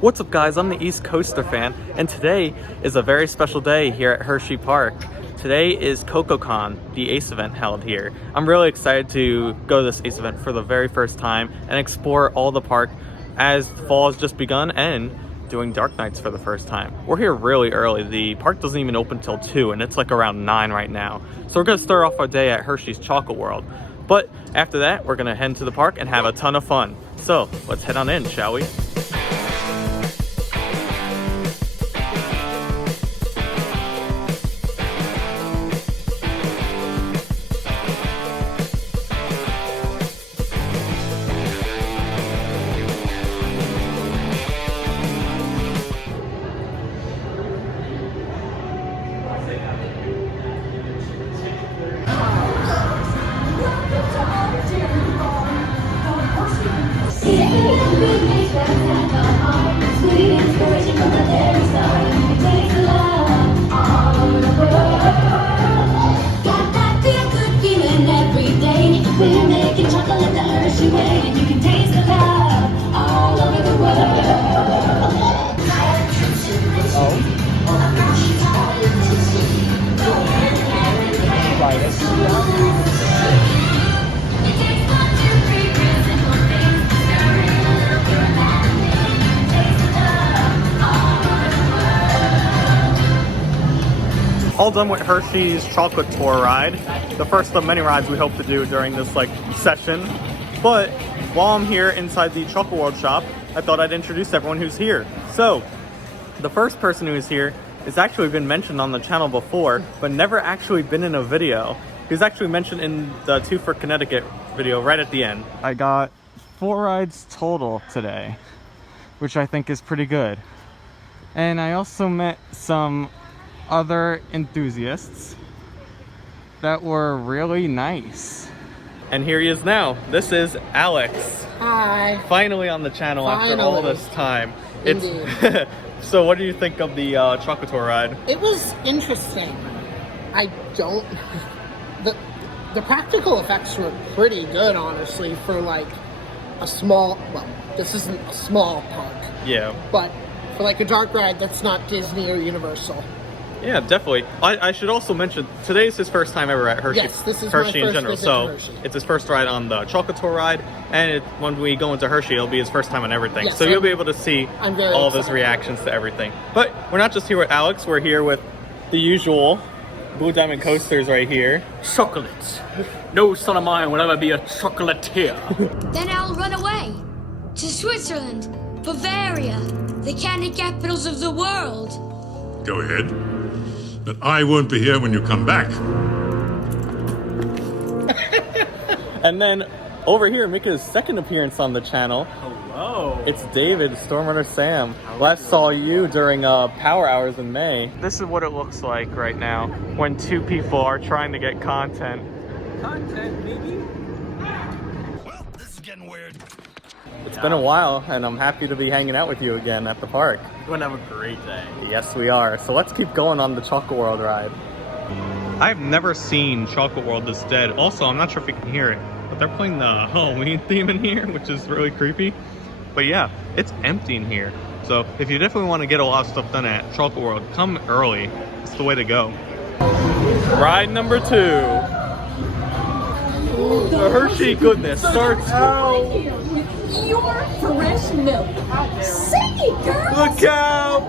What's up guys, I'm the East Coaster fan, and today is a very special day here at Hersheypark. Today is CocoaCon, the ACE event held here. I'm really excited to go to this ACE event for the very first time and explore all the park as fall has just begun and doing dark nights for the first time. We're here really early. The park doesn't even open till 2 and it's like around 9 right now. So we're gonna start off our day at Hershey's Chocolate World. But after that, we're gonna head to the park and have a ton of fun. So let's head on in, shall we? All done with Hershey's Chocolate Tour ride. The first of many rides we hope to do during this session. But while I'm here inside the Chocolate World shop, I thought I'd introduce everyone who's here. So, the first person who is here has actually been mentioned on the channel before, but never actually been in a video. He was actually mentioned in the 2 for Connecticut video right at the end. I got 4 rides total today, which I think is pretty good. And I also met some other enthusiasts that were really nice. And here he is now. This is Alex. Hi. Finally on the channel after all this time. Indeed. So what do you think of the Chocolate Tour ride? It was interesting. The practical effects were pretty good, honestly, for a small, well, this isn't a small park. Yeah. But for a dark ride that's not Disney or Universal. Yeah, definitely. I should also mention, today's his first time ever at Hershey. Yes, this is Hershey my first in general. visit So to Hershey. It's his first ride on the Chocolate Tour ride, and when we go into Hershey, it'll be his first time on everything. Yes, so you'll be able to see all of his excited. reactions to everything. But we're not just here with Alex, we're here with the usual Blue Diamond Coasters right here. Chocolates. No son of mine will ever be a chocolatier. Then I'll run away to Switzerland, Bavaria, the candy capitals of the world. Go ahead. But I won't be here when you come back. And then over here, making his second appearance on the channel. Hello. It's David, Stormrunner Sam. Last saw you during Power Hours in May. This is what it looks like right now when 2 people are trying to get content. Content, baby. Well, this is getting weird. It's been a while, and I'm happy to be hanging out with you again at the park. We're gonna have a great day. Yes, we are. So let's keep going on the Chocolate World ride. I've never seen Chocolate World this dead. Also, I'm not sure if you can hear it, but they're playing the Halloween theme in here, which is really creepy. But yeah, it's empty in here. So if you definitely want to get a lot of stuff done at Chocolate World, come early. It's the way to go. Ride number 2. The Hershey goodness starts out. Your fresh milk. Say it, girl. Look out!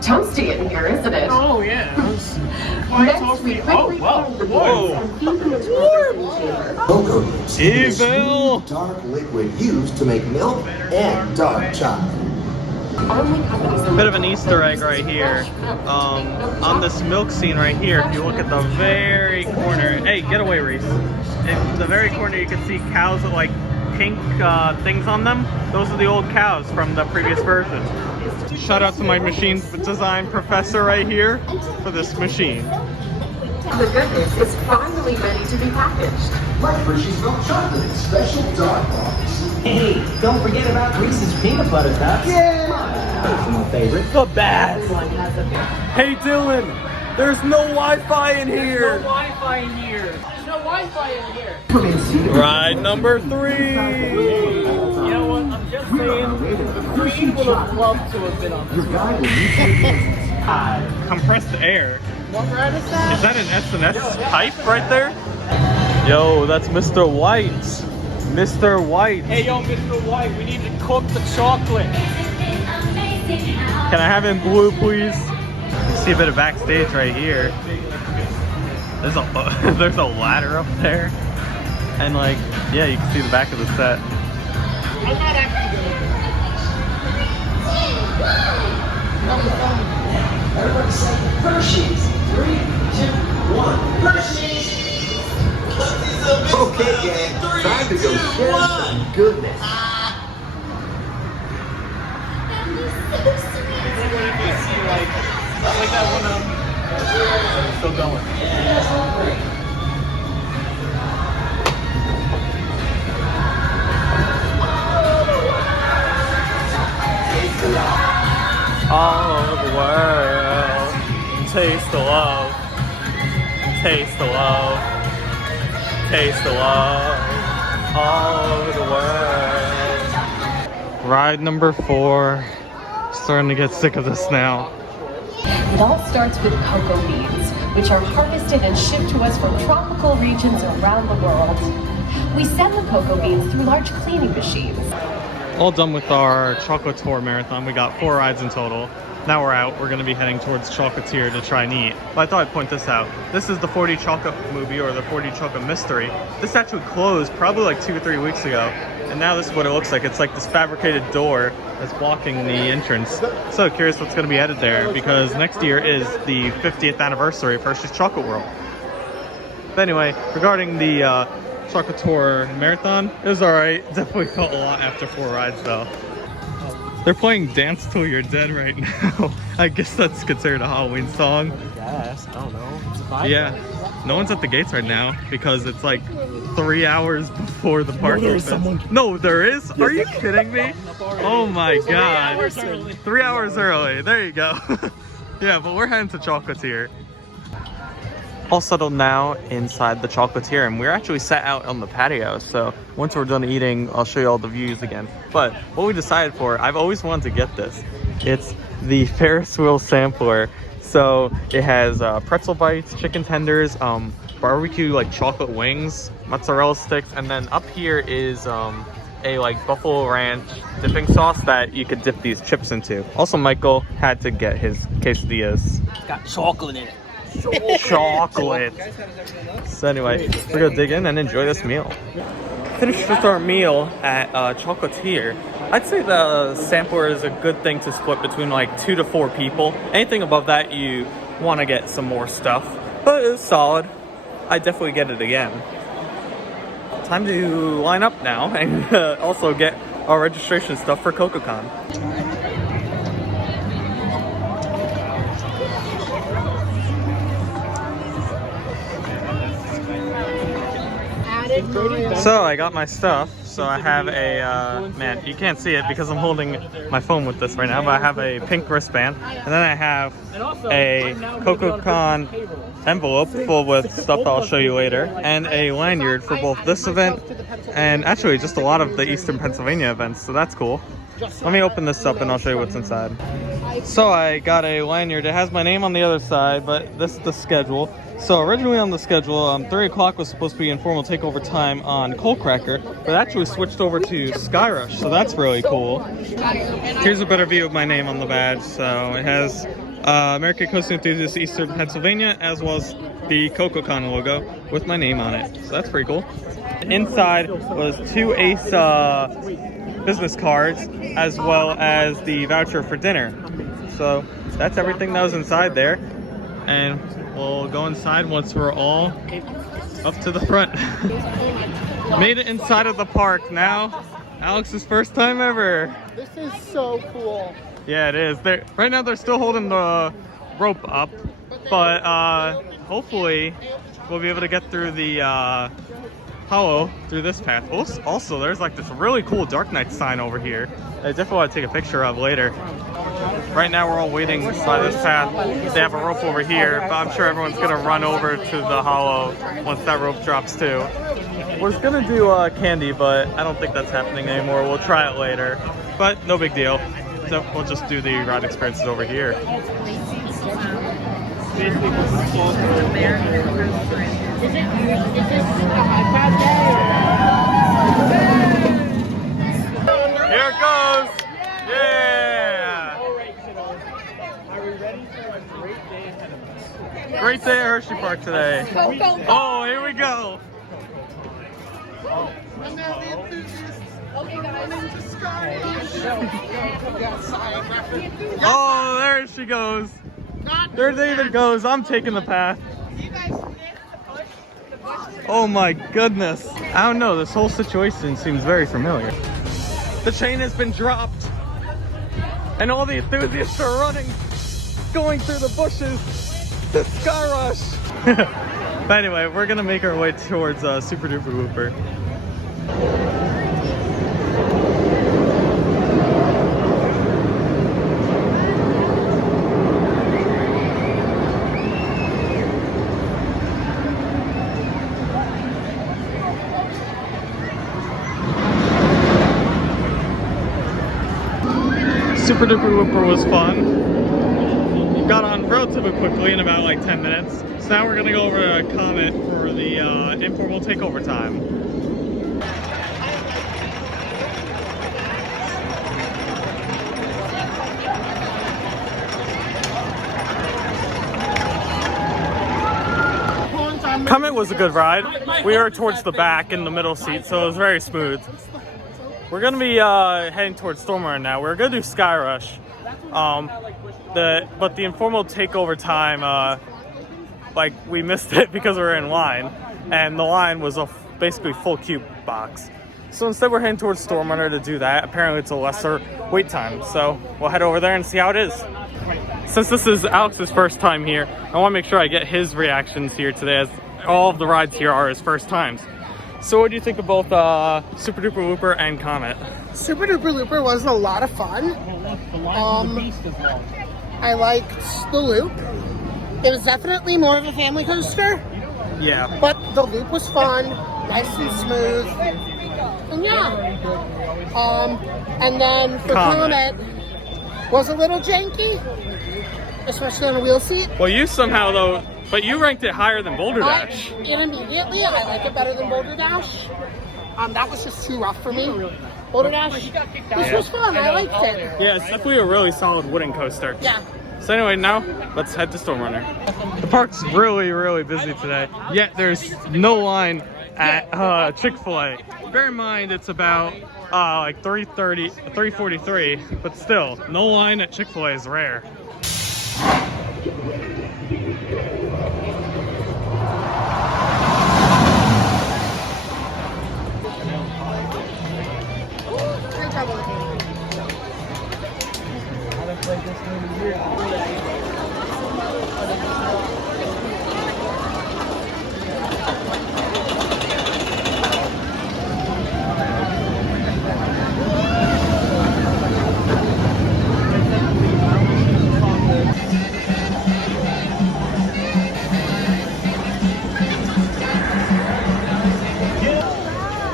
Toasty in here, isn't it? Oh yeah. Next, we quickly Whoa! Cocoa Mix is a Evil! smooth, dark liquid used to make milk and dark chocolate. Bit of an Easter egg right here. On this milk scene right here, if you look at the very corner, hey, get away, Reese. In the very corner, you can see cows with pink things on them. Those are the old cows from the previous version. Shout out to my machine design professor right here for this machine. The goodness is finally ready to be packaged. Like Hershey's milk chocolate, special dark box. Hey, don't forget about Reese's peanut butter cups. Yeah! My favorite. The best! Hey Dylan, there's no Wi-Fi in here! Wi-Fi in here. No Wi-Fi. Wi-Fi in here. Ride number 3. You know what? I'm just saying, the Queen would have loved to have been on this ride. Compressed air. What ride is that? Is that an S&S pipe right there? Yo, that's Mr. White. Mr. White. Hey, yo, Mr. White, we need to cook the chocolate. Can I have it in blue, please? You see a bit of backstage right here. There's a there's a ladder up there, and like, yeah, you can see the back of the set. I'm not actually good. Everybody say Hershey's. 3, 2, 1. Hershey's! Okay, gang. Time to go share some goodness. Like that one, still going. All over the world, taste the love, taste the love, taste the love, all over the world. Ride number 4. Starting to get sick of this now. It all starts with cocoa beans, which are harvested and shipped to us from tropical regions around the world. We send the cocoa beans through large cleaning machines. All done with our chocolate tour marathon. We got 4 rides in total. Now we're out. We're going to be heading towards Chocolatier to try and eat. But I thought I'd point this out. This is the 40 Chocolate movie, or the 40 Chocolate Mystery. This actually closed probably like 2 or 3 weeks ago. And now this is what it looks like. It's like this fabricated door that's blocking the entrance. So curious what's going to be added there, because next year is the 50th anniversary of Hershey's Chocolate World. But anyway, regarding the Chocolate Tour Marathon, it was alright. Definitely felt a lot after 4 rides though. They're playing Dance Till You're Dead right now. I guess that's considered a Halloween song. I guess. I don't know. It's a vibe. Yeah. No one's at the gates right now because it's like 3 hours before the park opens. No, there is? Are you kidding me? Oh my god. 3 hours early. There you go. Yeah, but we're heading to Chocolatier. All settled now inside the Chocolatier, and we're actually sat out on the patio, so once we're done eating, I'll show you all the views again. But what we decided for, I've always wanted to get this. It's the Ferris wheel sampler. So it has pretzel bites, chicken tenders, barbecue like chocolate wings, mozzarella sticks, and then up here is a like buffalo ranch dipping sauce that you could dip these chips into. Also, Michael had to get his quesadillas. It's got chocolate in it. Chocolate. So anyway, we're gonna dig in and enjoy this meal. Finished with our meal at Chocolatier. I'd say the sampler is a good thing to split between like 2 to 4 people. Anything above that, you want to get some more stuff, but it was solid. I'd definitely get it again. Time to line up now and also get our registration stuff for CocoaCon. So I got my stuff. So I have a, man, you can't see it because I'm holding my phone with this right now, but I have a pink wristband. And then I have a CocoaCon envelope full with stuff that I'll show you later. And a lanyard for both this event and actually just a lot of the Eastern Pennsylvania events. So that's cool. Let me open this up and I'll show you what's inside. So I got a lanyard. It has my name on the other side, but this is the schedule. So originally on the schedule, 3 o'clock was supposed to be informal takeover time on Coal Cracker, but it actually switched over to Sky Rush, so that's really cool. Here's a better view of my name on the badge. So it has American Coast Enthusiasts Eastern Pennsylvania, as well as the CocoaCon logo with my name on it. So that's pretty cool. Inside was 2 Ace business cards, as well as the voucher for dinner. So that's everything that was inside there. And we'll go inside once we're all up to the front. Made it inside of the park now. Alex's first time ever. This is so cool. Yeah, it is. Right now they're still holding the rope up, but hopefully we'll be able to get through the hollow through this path. Also, there's like this really cool Dark Knight sign over here. I definitely want to take a picture of later. Right now we're all waiting by this path. They have a rope over here, but I'm sure everyone's gonna run over to the hollow once that rope drops too. We're gonna do candy, but I don't think that's happening anymore. We'll try it later, but no big deal. So we'll just do the ride experiences over here. Here it goes! Yeah! Are we ready for a great day ahead of us? Great day at Hersheypark today. Oh, here we go! Oh, there she goes. There David goes. I'm taking the path. Oh my goodness. I don't know. This whole situation seems very familiar. The chain has been dropped. And all the enthusiasts are running, going through the bushes. The Sky Rush. But anyway, we're going to make our way towards Super Duper Whooper. Super Duper Whooper was fun. Got on relatively quickly in about like 10 minutes. So now we're gonna go over to Comet for the informal takeover time. Comet was a good ride. We were towards the back in the middle seat, so it was very smooth. We're gonna be heading towards Stormrunner now. We're gonna do Sky Rush, but the informal takeover time, like we missed it because we were in line, and the line was a basically full cube box. So instead, we're heading towards Stormrunner to do that. Apparently, it's a lesser wait time, so we'll head over there and see how it is. Since this is Alex's first time here, I want to make sure I get his reactions here today, as all of the rides here are his first times. So what do you think of both Super Duper Whooper and Comet? Super Duper Looper was a lot of fun. I liked the loop. It was definitely more of a family coaster. Yeah. But the loop was fun, nice and smooth. And yeah. And then for Comet was a little janky, especially on a wheel seat. Well, you somehow though, but you ranked it higher than Boulder Dash. Immediately, I like it better than Boulder Dash. That was just too rough for me. Boulder Dash, this was fun. I liked it. Yeah, it's definitely a really solid wooden coaster. Yeah. So anyway, now let's head to Stormrunner. The park's really, really busy today. Yet there's no line at Chick-fil-A. Bear in mind it's about like 3:43, but still, no line at Chick-fil-A is rare.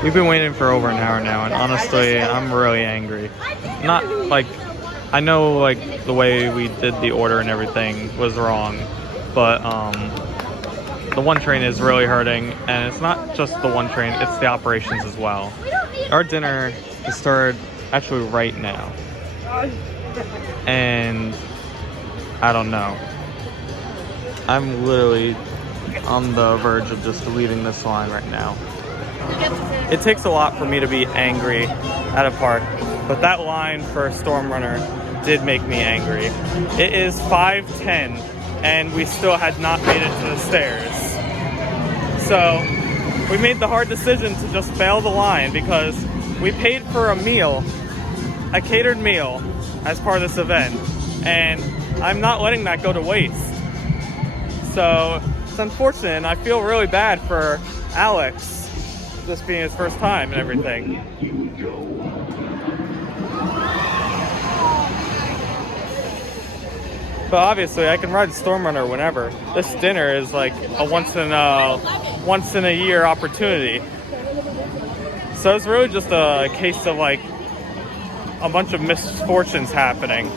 We've been waiting for over an hour now, and honestly, I'm really angry. Not like, I know like the way we did the order and everything was wrong, but the one train is really hurting, and it's not just the one train, it's the operations as well. Our dinner is started actually right now, and I don't know. I'm literally on the verge of just leaving this line right now. It takes a lot for me to be angry at a park, but that line for Stormrunner did make me angry. It is 5:10 and we still had not made it to the stairs. So we made the hard decision to just bail the line because we paid for a meal, a catered meal, as part of this event, and I'm not letting that go to waste. So it's unfortunate, and I feel really bad for Alex, this being his first time and everything. But obviously, I can ride Stormrunner whenever. This dinner is like a once in a year opportunity. So it's really just a case of like a bunch of misfortunes happening.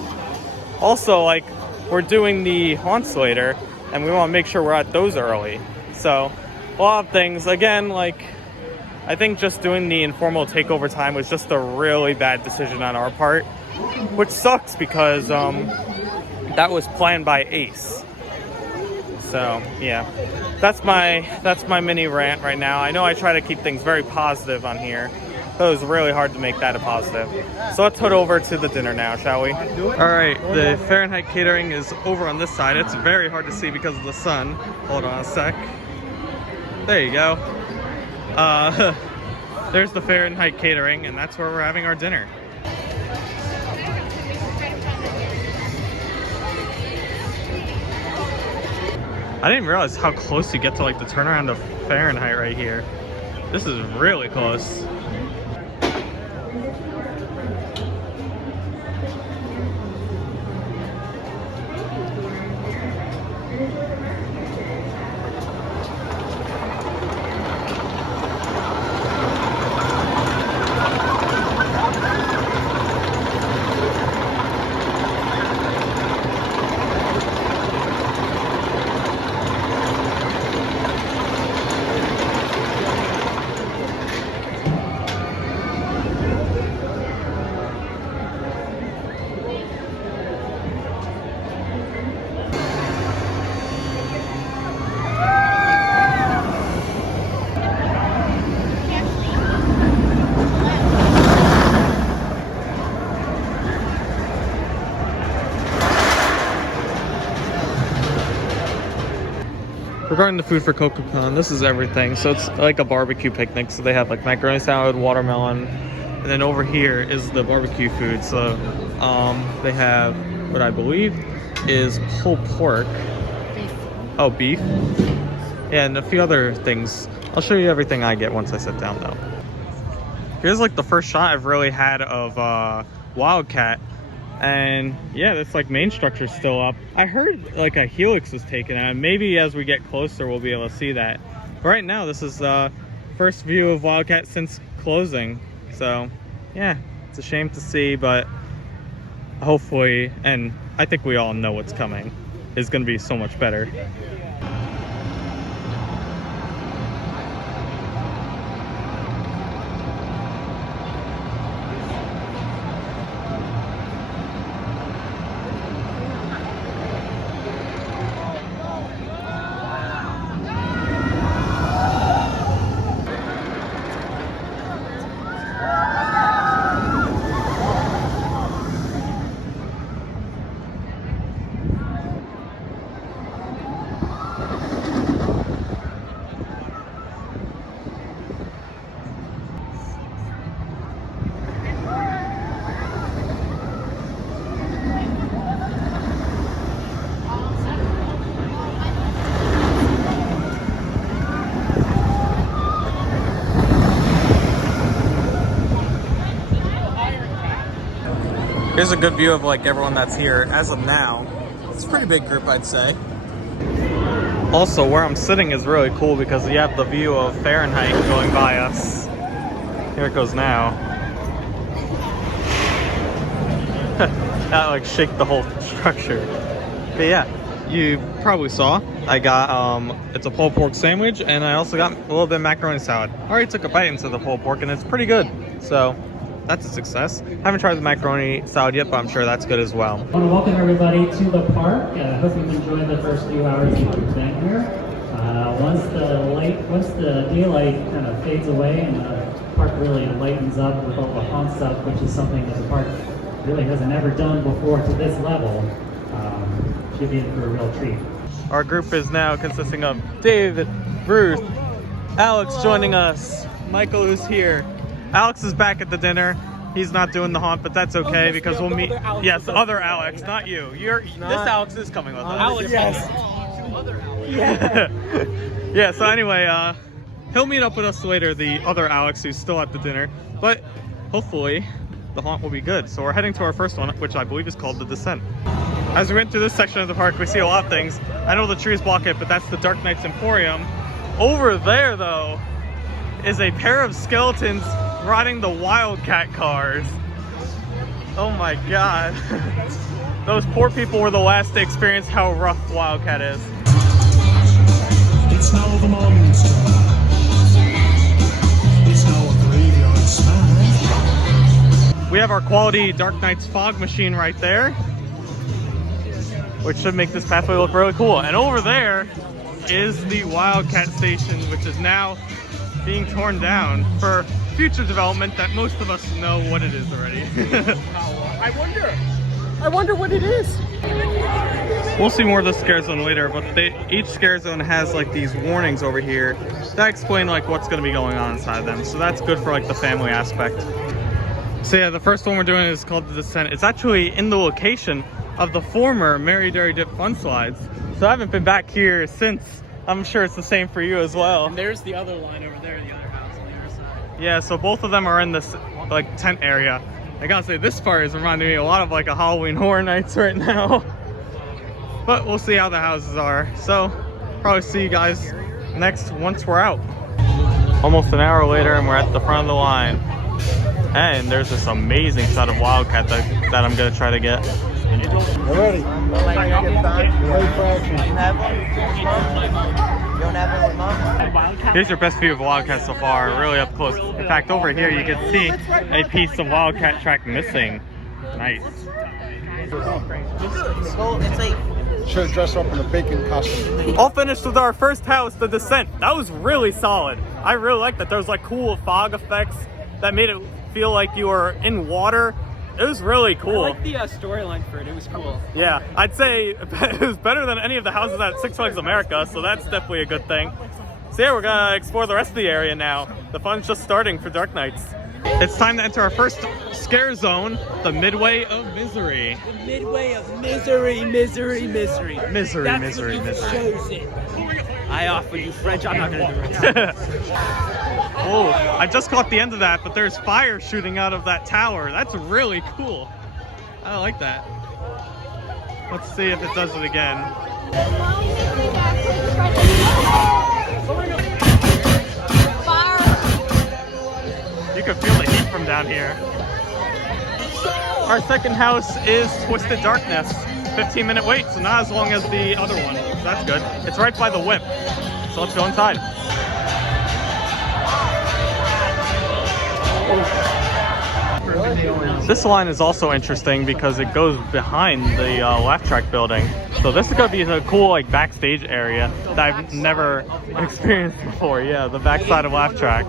Also, like, we're doing the haunts later, and we want to make sure we're at those early. So a lot of things. Again, like, I think just doing the informal takeover time was just a really bad decision on our part, which sucks because that was planned by Ace. So yeah, that's my mini rant right now. I know I try to keep things very positive on here, but it was really hard to make that a positive. So let's head over to the dinner now, shall we? All right, the Fahrenheit catering is over on this side. It's very hard to see because of the sun. Hold on a sec. There you go. There's the Fahrenheit catering, and that's where we're having our dinner. I didn't realize how close you get to like the turnaround of Fahrenheit right here. This is really close. Regarding the food for CocoaCon, this is everything. So it's like a barbecue picnic. So they have like macaroni salad, watermelon, and then over here is the barbecue food. So they have what I believe is pulled pork. Beef. Oh, beef. Yeah, and a few other things. I'll show you everything I get once I sit down though. Here's like the first shot I've really had of Wildcat. And yeah, this like main structure's still up. I heard like a helix was taken out. Maybe as we get closer we'll be able to see that. But right now this is the first view of Wildcat since closing. So yeah, it's a shame to see, but hopefully, and I think we all know what's coming, is gonna be so much better. Here's a good view of like everyone that's here as of now. It's a pretty big group, I'd say. Also, where I'm sitting is really cool because you have the view of Fahrenheit going by us. Here it goes now. That like shake the whole structure. But yeah, you probably saw I got it's a pulled pork sandwich, and I also got a little bit of macaroni salad. I already took a bite into the pulled pork and it's pretty good. So that's a success. Haven't tried the macaroni salad yet, but I'm sure that's good as well. I want to welcome everybody to the park. I hope you've enjoyed the first few hours you've been here. Once the daylight kind of fades away and the park really lightens up with all the haunt stuff, which is something that the park really hasn't ever done before to this level, should be in for a real treat. Our group is now consisting of David, Ruth, Alex joining us, Michael who's here. Alex is back at the dinner. He's not doing the haunt, but that's okay because we'll meet. Yes, the other Alex, not you. This Alex is coming with us. Alex, yes. Yeah. Yeah. So anyway, he'll meet up with us later, the other Alex who's still at the dinner. But hopefully the haunt will be good. So we're heading to our first one, which I believe is called The Descent. As we went through this section of the park, we see a lot of things. I know the trees block it, but that's the Dark Knight's Emporium. Over there, though, is a pair of skeletons riding the Wildcat cars. Oh my god. Those poor people were the last to experience how rough Wildcat is. It's now the monster. It's now a graveyard smash. We have our quality Dark Knight's fog machine right there, which should make this pathway look really cool. And over there is the Wildcat station, which is now being torn down for future development that most of us know what it is already. I wonder what it is. We'll see more of the scare zone later, but each scare zone has like these warnings over here that explain like what's going to be going on inside them. So that's good for like the family aspect. So yeah, the first one we're doing is called The Descent. It's actually in the location of the former Mary Dairy Dip Fun Slides. So I haven't been back here since. I'm sure it's the same for you as well. And there's the other line over there, the other house on the other side. Yeah, so both of them are in this like tent area. I gotta say, this part is reminding me a lot of like a Halloween Horror Nights right now. But we'll see how the houses are. So probably see you guys next once we're out. Almost an hour later and we're at the front of the line. And there's this amazing shot of Wildcat that I'm gonna try to get. Ready? Here's your best view of Wildcat so far, really up close. In fact, over here you can see a piece of Wildcat track missing. Nice. Should have dressed up in a bacon costume. All finished with our first house, The Descent. That was really solid. I really like that. There was like cool fog effects that made it feel like you were in water. It was really cool. I like the storyline for it. It was cool. Yeah, I'd say it was better than any of the houses at Six Flags America, so that's definitely a good thing. So yeah, we're gonna explore the rest of the area now. The fun's just starting for Dark Nights. It's time to enter our first scare zone, the Midway of Misery. The Midway of Misery, misery, misery. Misery, That's misery, what misery. Shows it. I offer you French, I'm not gonna do it. Oh, I just caught the end of that, but there's fire shooting out of that tower. That's really cool. I like that. Let's see if it does it again. You can feel the heat from down here. Our second house is Twisted Darkness. 15-minute wait, so not as long as the other one. So that's good. It's right by the whip. So let's go inside. This line is also interesting because it goes behind the laugh track building. So this is gonna be a cool like backstage area that I've never experienced before. Yeah, the backside of laugh track.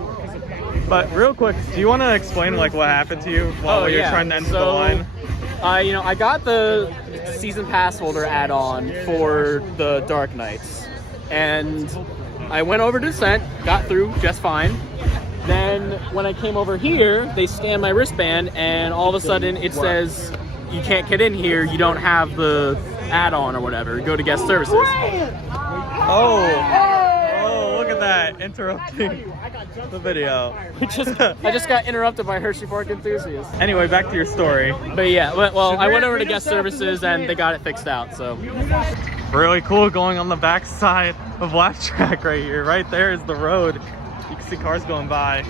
But real quick, do you want to explain like what happened to you while you're trying to enter the line? You know, I got the season pass holder add-on for the Dark Knights, and I went over to Descent, got through just fine. Then when I came over here, they scanned my wristband, and all of a sudden it says, you can't get in here, you don't have the add-on or whatever, go to guest services. Oh, look at that, interrupting the video. I just got interrupted by Hersheypark enthusiasts. Anyway, back to your story. But yeah, well, I went over to guest services and they got it fixed out, so. Really cool going on the back side of laugh track right here. Right there is the road. You can see cars going by.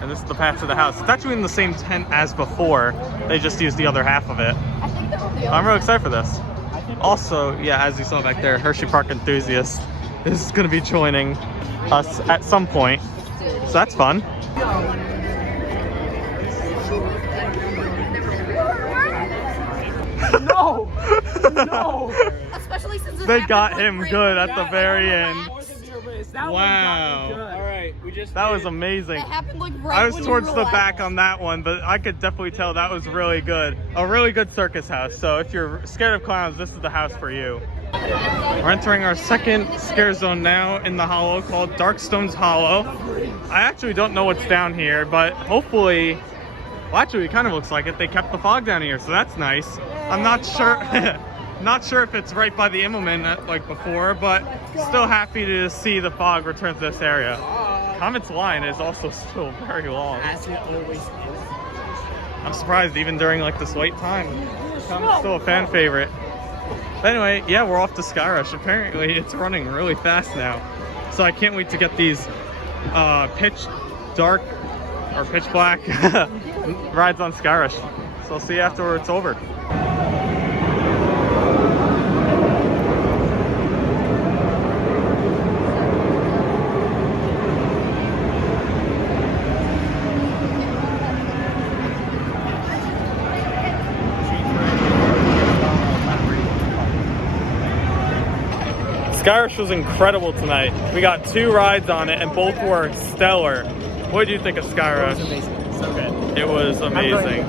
And this is the path to the house. It's actually in the same tent as before. They just used the other half of it. I'm really excited for this. Also, yeah, as you saw back there, Hersheypark enthusiast is going to be joining us at some point. So that's fun. No! No! Especially since they got him good at the very end. Wow. Alright, that was amazing. That happened like right I was when towards you the back on that one, but I could definitely tell that was really good. A really good circus house. So if you're scared of clowns, this is the house for you. We're entering our second scare zone now in the hollow called Darkstone's Hollow. I actually don't know what's down here, but hopefully, well actually it kind of looks like it. They kept the fog down here, so that's nice. I'm not sure. Not sure if it's right by the amusement like before, but still happy to see the fog return to this area. Comet's line is also still very long. As it always is. I'm surprised even during like this late time. Comet's still a fan favorite. But anyway, yeah, we're off to Skyrush. Apparently it's running really fast now. So I can't wait to get these pitch dark or pitch black rides on Skyrush. So I'll see you after it's over. Skyrush was incredible tonight. We got 2 rides on it and both were stellar. What did you think of Skyrush? It was amazing. So good. It was amazing.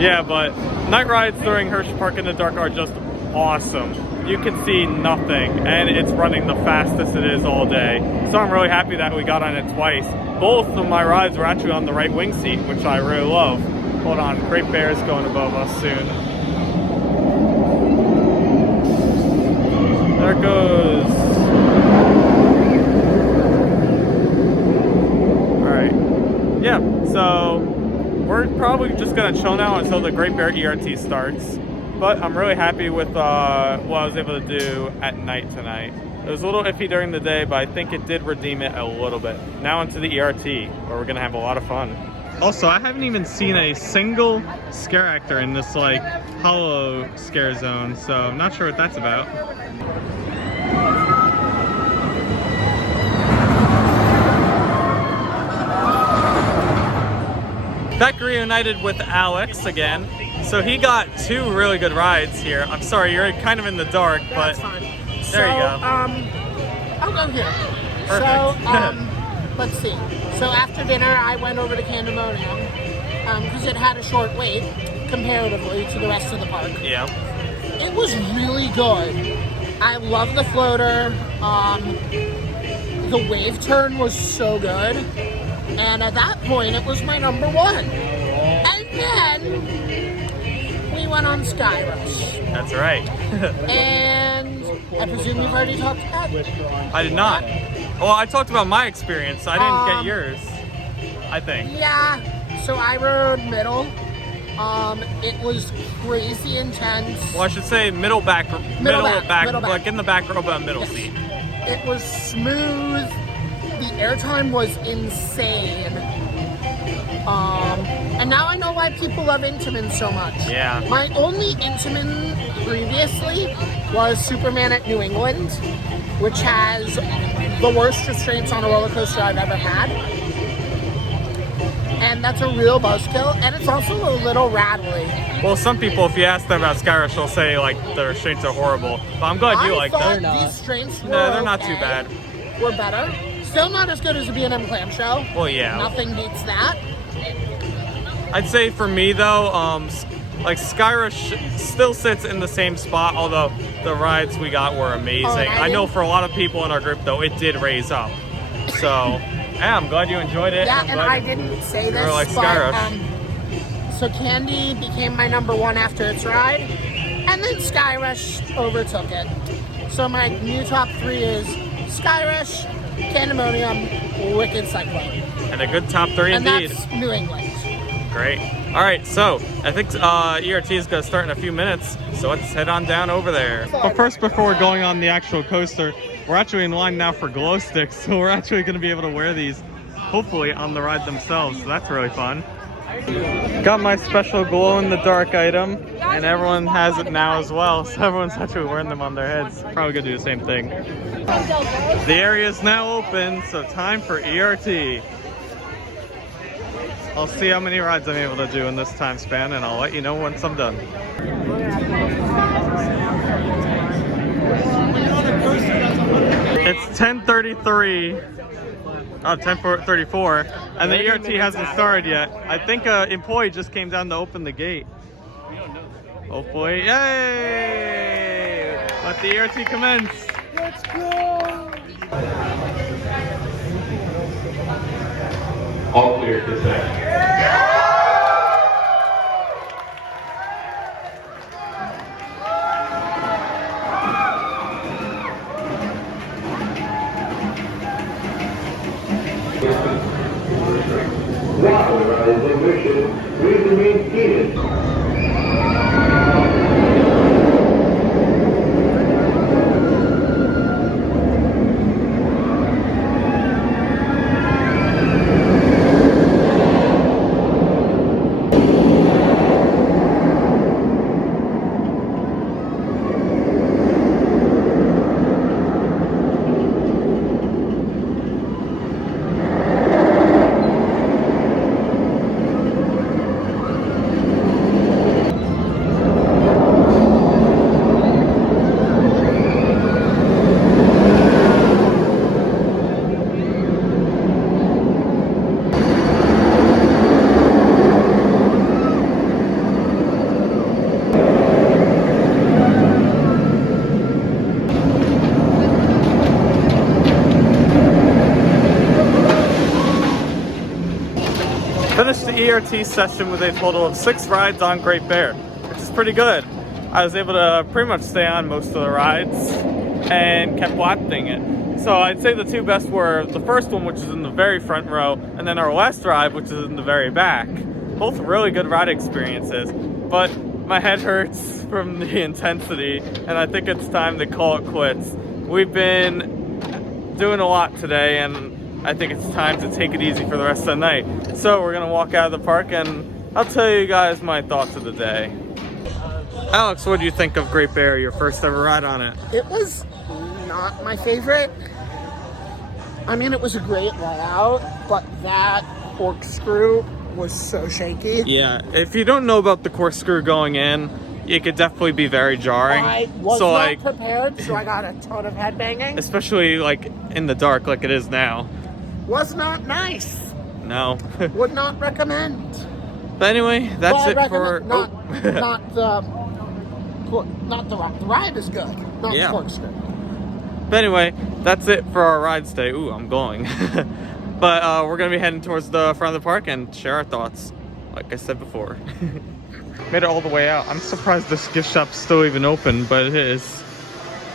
Yeah, but night rides during Hersheypark in the dark are just awesome. You can see nothing and it's running the fastest it is all day. So I'm really happy that we got on it twice. Both of my rides were actually on the right wing seat, which I really love. Hold on, Great Bear's going above us soon. There it goes. Alright. Yeah, so we're probably just gonna chill now until the Great Bear ERT starts. But I'm really happy with what I was able to do at night tonight. It was a little iffy during the day, but I think it did redeem it a little bit. Now into the ERT, where we're gonna have a lot of fun. Also, I haven't even seen a single scare actor in this like hollow scare zone, so I'm not sure what that's about. Back reunited with Alex again. So he got 2 really good rides here. I'm sorry, you're kind of in the dark, but That's fine. There you go. I'll go here. Perfect. So, let's see. So after dinner, I went over to Candemonium because it had a short wait comparatively to the rest of the park. Yeah. It was really good. I love the floater. The wave turn was so good. And at that point, it was my number 1. And then we went on Skyrush. That's right. And I presume you've already talked about it? I did not. Well, I talked about my experience. I didn't get yours, I think. Yeah. So I rode middle. It was crazy intense. Well, I should say middle back, like in the back row, but middle seat. It was smooth. The airtime was insane. And now I know why people love Intamin so much. Yeah. My only Intamin previously was Superman at New England, which has the worst restraints on a roller coaster I've ever had. And that's a real buzzkill, and it's also a little rattly. Well, some people, if you ask them about Skyrush, they'll say like the restraints are horrible. But I'm glad you like them. I thought these restraints were they're not too bad. We're better. Still not as good as a B&M clamshell. Well, yeah. Nothing beats that. I'd say for me though, like Skyrush still sits in the same spot, although the rides we got were amazing. I know for a lot of people in our group though, it did raise up. So, yeah, I'm glad you enjoyed it. Yeah, and I didn't say this, like but so Candy became my number 1 after its ride, and then Skyrush overtook it. So my new top 3 is Skyrush, Candemonium, Wicked Cyclone. And a good top 3 and indeed. That's New England. Great. All right, so I think ERT is going to start in a few minutes, so let's head on down over there. But first, before we're going on the actual coaster, we're actually in line now for glow sticks, so we're actually going to be able to wear these, hopefully, on the ride themselves, so that's really fun. Got my special glow-in-the-dark item, and everyone has it now as well, so everyone's actually wearing them on their heads. Probably going to do the same thing. The area is now open, so time for ERT. I'll see how many rides I'm able to do in this time span, and I'll let you know once I'm done. It's 10:33. 10:34, and the ERT hasn't started yet. I think an employee just came down to open the gate. Hopefully, yay! Let the ERT commence. Let's go! All clear to descent. While the ride is in motion, please remain seated. Finished the ERT session with a total of 6 rides on Great Bear, which is pretty good. I was able to pretty much stay on most of the rides and kept watching it. So I'd say the 2 best were the first one, which is in the very front row, and then our last ride, which is in the very back. Both really good ride experiences, but my head hurts from the intensity, and I think it's time to call it quits. We've been doing a lot today, and I think it's time to take it easy for the rest of the night. So we're gonna walk out of the park and I'll tell you guys my thoughts of the day. Alex, what do you think of Great Bear, your first ever ride on it? It was not my favorite. I mean, it was a great layout, but that corkscrew was so shaky. Yeah, if you don't know about the corkscrew going in, it could definitely be very jarring. I was not prepared, so I got a ton of headbanging. Especially like in the dark like it is now. Was not nice. No. Would not recommend. But anyway, that's it for... Not the ride is good. Not the corkscrew. But anyway, that's it for our rides day. Ooh, I'm glowing. But we're going to be heading towards the front of the park and share our thoughts, like I said before. Made it all the way out. I'm surprised this gift shop's still even open, but it is.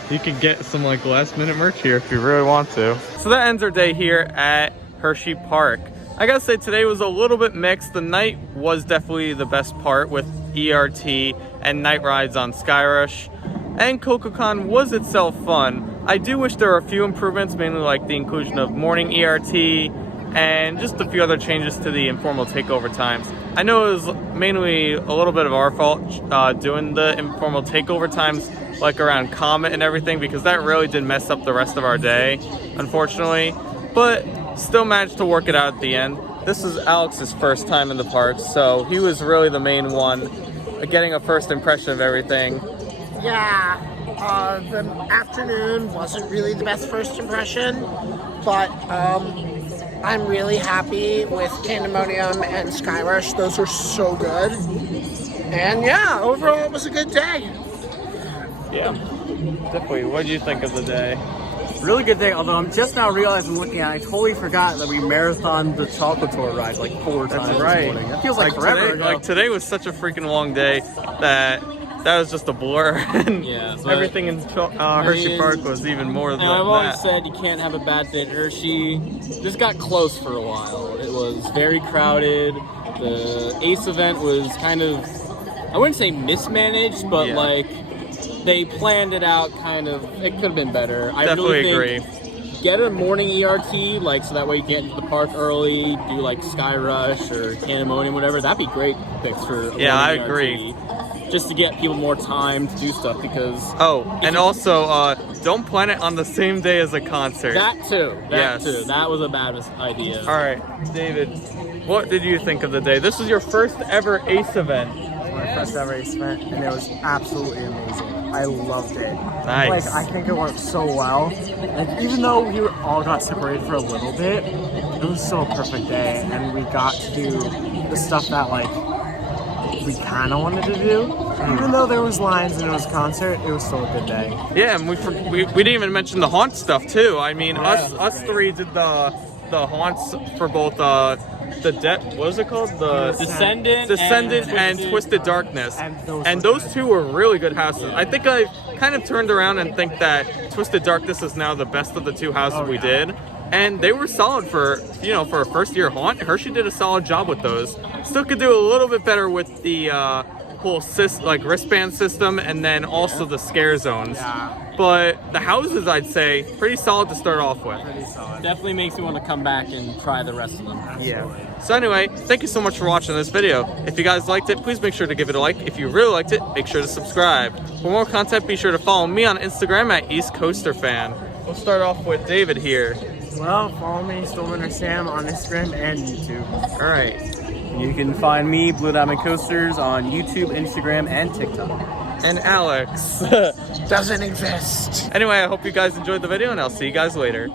You can get some like last minute merch here if you really want to. So that ends our day here at Hersheypark. I gotta say today was a little bit mixed. The night was definitely the best part with ERT and night rides on Skyrush. And CocoaCon was itself fun. I do wish there were a few improvements, mainly like the inclusion of morning ERT and just a few other changes to the informal takeover times. I know it was mainly a little bit of our fault doing the informal takeover times like around Comet and everything, because that really did mess up the rest of our day, unfortunately. But still managed to work it out at the end. This is Alex's first time in the park, so he was really the main one, getting a first impression of everything. Yeah, the afternoon wasn't really the best first impression, but I'm really happy with Pandemonium and Skyrush. Those were so good. And yeah, overall it was a good day. Yeah, definitely. What did you think of the day? Really good day, although I'm just now realizing, looking at it, I totally forgot that we marathoned the Chocolate Tour ride like 4 times this morning. It feels like forever ago. Like today was such a freaking long day that was just a blur, and yeah, everything in Hersheypark was even more than that. I've always said you can't have a bad day at Hershey. This got close for a while. It was very crowded. The Ace event was kind of, I wouldn't say mismanaged, but like they planned it out kind of. It could have been better. Definitely I really think get a morning ERT, like so that way you get into the park early, do like Skyrush or Pandemonium, whatever. That'd be great picks for I ERT. agree. Just to get people more time to do stuff, because and also don't plan it on the same day as a concert. That too. That was a bad idea. All right, David, what did you think of the day? This was your first ever Ace event. My first ever Ace event, and it was absolutely amazing. I loved it. Nice. Like, I think it went so well. Like, even though we all got separated for a little bit, it was still a perfect day, and we got to do the stuff that like we kind of wanted to do. Even though there was lines and it was a concert, it was still a good day. Yeah, and we didn't even mention the haunt stuff too. I mean, us three did the haunts for both what was it called? The Descendant and Twisted Darkness. And those two were really good houses. I think I kind of turned around and think that Twisted Darkness is now the best of the two houses we did. and they were solid for, you know, for a first year haunt. Hershey did a solid job with those. Still could do a little bit better with the whole like wristband system, and then also the scare zones. Yeah. But the houses, I'd say, pretty solid to start off with. Pretty solid. Definitely makes me want to come back and try the rest of them. Yeah. So anyway, thank you so much for watching this video. If you guys liked it, please make sure to give it a like. If you really liked it, make sure to subscribe. For more content, be sure to follow me on Instagram at East Coaster Fan. We'll start off with David here. Well, follow me, Stillman or Sam, on Instagram and YouTube. All right. You can find me, Blue Diamond Coasters, on YouTube, Instagram, and TikTok. And Alex doesn't exist. Anyway, I hope you guys enjoyed the video, and I'll see you guys later.